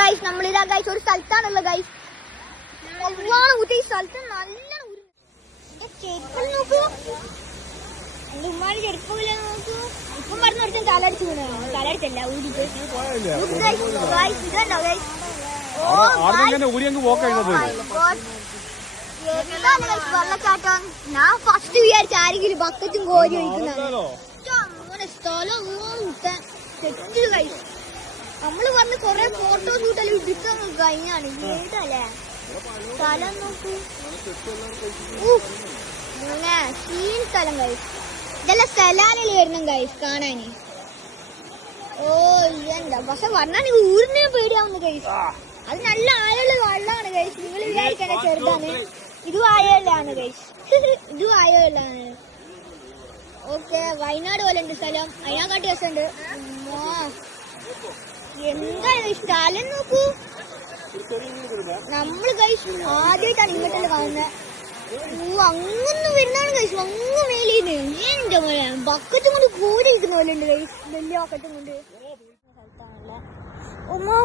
Guys നമ്മളിതാ guys ഒരു സ്ഥലത്താണല്ലോ guys. ഈ സ്ഥലത്ത് നല്ല ചെരുപ്പ് നോക്കൂ, എന്റെ ഉമ്മാന്റെ ചെരുപ്പില്ല നോക്കൂ. ഇപ്പം പറഞ്ഞ ഒരുത്തൻ തലടിച്ചു തലടിച്ചല്ല ഊരിട്ട് വെള്ളച്ചാട്ടം. ഞാൻ ഫസ്റ്റ് വിചാരിച്ച ആരെങ്കിലും ബക്കറ്റും കോരി ഒഴിക്കുന്നതാണ്. അങ്ങനെ സ്ഥലം സെറ്റ് കഴിച്ചു. നമ്മള് വന്ന് കൊറേ ഫോട്ടോ ഷൂട്ടെല്ലാം എടുക്കാൻ കഴിഞ്ഞാണ്. ഏതല്ലേ സ്ഥലം നോക്കൂ, അങ്ങനെ സീൻ സ്ഥലം കഴിച്ചു. ഇതെല്ലാം സ്ഥലാലല്ലേ വരുന്ന കഴിച്ചു കാണാന്. ഓ എന്താ പക്ഷെ വന്നാണ് ഊരിനെ പേടിയാവുന്ന കഴിച്ചു. അത് നല്ല ആഴമുള്ള വെള്ളമാണ് കഴിച്ചു. നിങ്ങൾ വിചാരിക്കാൻ ചെറുതാണ്, ഇതും ആഴമുള്ളതാണ് കഴിച്ചു. ഇതും ആഴമുള്ളതാണ്. ഓക്കെ വയനാട് പോലെ ഉണ്ട് സ്ഥലം, അതിനെക്കാട്ടി രസമുണ്ട്. എന്താ സ്ഥലം നോക്കൂ. നമ്മള് കഴിച്ചു ആദ്യമായിട്ടാണ് ഇങ്ങോട്ടല്ലേ കാണുന്നത്. അങ്ങൊന്നും വരുന്നതാണ് കഴിച്ചു. അങ്ങ് മേലേന്ന് എന്റെ പോലെ ബക്കറ്റും കൊണ്ട് കൂടിയിരിക്കുന്ന പോലെ ഉണ്ട് കഴിച്ചു. വലിയ ബക്കറ്റും കൊണ്ട് സ്ഥലത്താണല്ലേ. ഉമ്മോ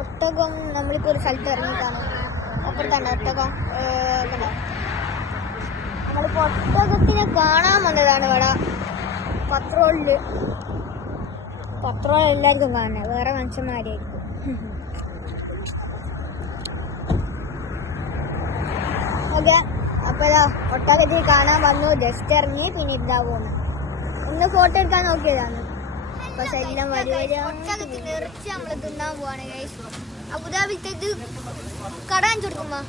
ഒട്ടകം. നമ്മളിപ്പോ ഒരു സ്ഥലത്ത് ഇറങ്ങിയിട്ടാണ്. അപ്പുറത്താണ് ഒട്ടകം. നമ്മളിപ്പോ ഒട്ടകത്തിനെ കാണാൻ വന്നതാണ്. ഇവിടെ പത്രോളില് പത്രോൾ എല്ലാവർക്കും കാണുന്നത്, വേറെ മനുഷ്യന്മാരായിരിക്കും. ഓക്കെ അപ്പൊ ഒട്ടകത്തിൽ കാണാൻ വന്നു. ജസ്റ്റ് ഇറങ്ങി പിന്നെ ഇതാ പോകുന്നു. ഇന്ന് ഫോട്ടോ എടുക്കാൻ നോക്കിയതാണ്. പക്ഷെ എല്ലാം ഒട്ടകത്തിന്റെ ഇറച്ചി നമ്മള് തിന്നാൻ പോവാണ്. അബുദാബിത്തേക്ക് കട കൊടുക്കുമ്പോ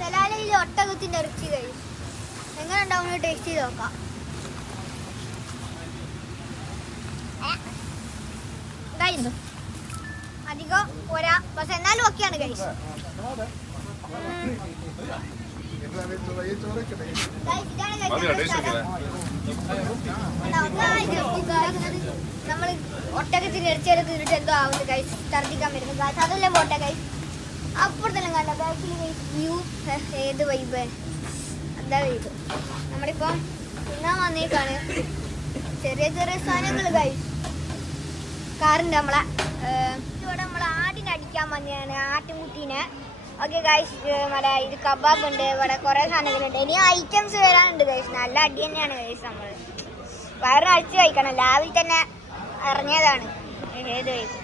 സലാലയിലെ ഒട്ടകത്തിന്റെ ഇറച്ചി കഴിച്ചു. എങ്ങനെ ഉണ്ടാവും ടേസ്റ്റ് ചെയ്ത് നോക്കാം. അധികം പോരാ, പക്ഷെ എന്നാലും ഒക്കെയാണ് കഴിച്ചു. നമ്മള് ഒട്ടകത്തിന് ഇറച്ചിയൊക്കെ തിന്നിട്ട് എന്തോ ആവുന്നത് കഴിച്ച് ഛർദിക്കാൻ വരുന്നു. ഗായ്സ് അതെല്ലാം പോട്ടെ ഗൈസ്. അപ്പുറത്തെല്ലാം കണ്ട ബാക്കിൽ വ്യൂ ഏത് വൈബ്, എന്താ വൈബ്. നമ്മളിപ്പോ തിന്നാൻ വന്നേക്കാണ്. ചെറിയ ചെറിയ സാധനങ്ങൾ ഗൈസ്. കാറുണ്ട് നമ്മളെ ഇവിടെ. നമ്മൾ ആടിനെ അടിക്കാൻ വന്നതാണ്, ആട്ടുമുട്ടീനെ. ഓക്കെ ഗൈസ് ഇത് കബാബ് ഉണ്ട്. ഇവിടെ കുറെ സാധനങ്ങളുണ്ട്. ഇനി ഐറ്റംസ് വരാനുണ്ട് ഗൈസ്. നല്ല അടി തന്നെയാണ് ഗൈസ്. നമ്മൾ വയറിന് അടിച്ച് കഴിക്കണം. രാവിലെ തന്നെ ഇറങ്ങിയതാണ്. ഏത് കഴിക്കും.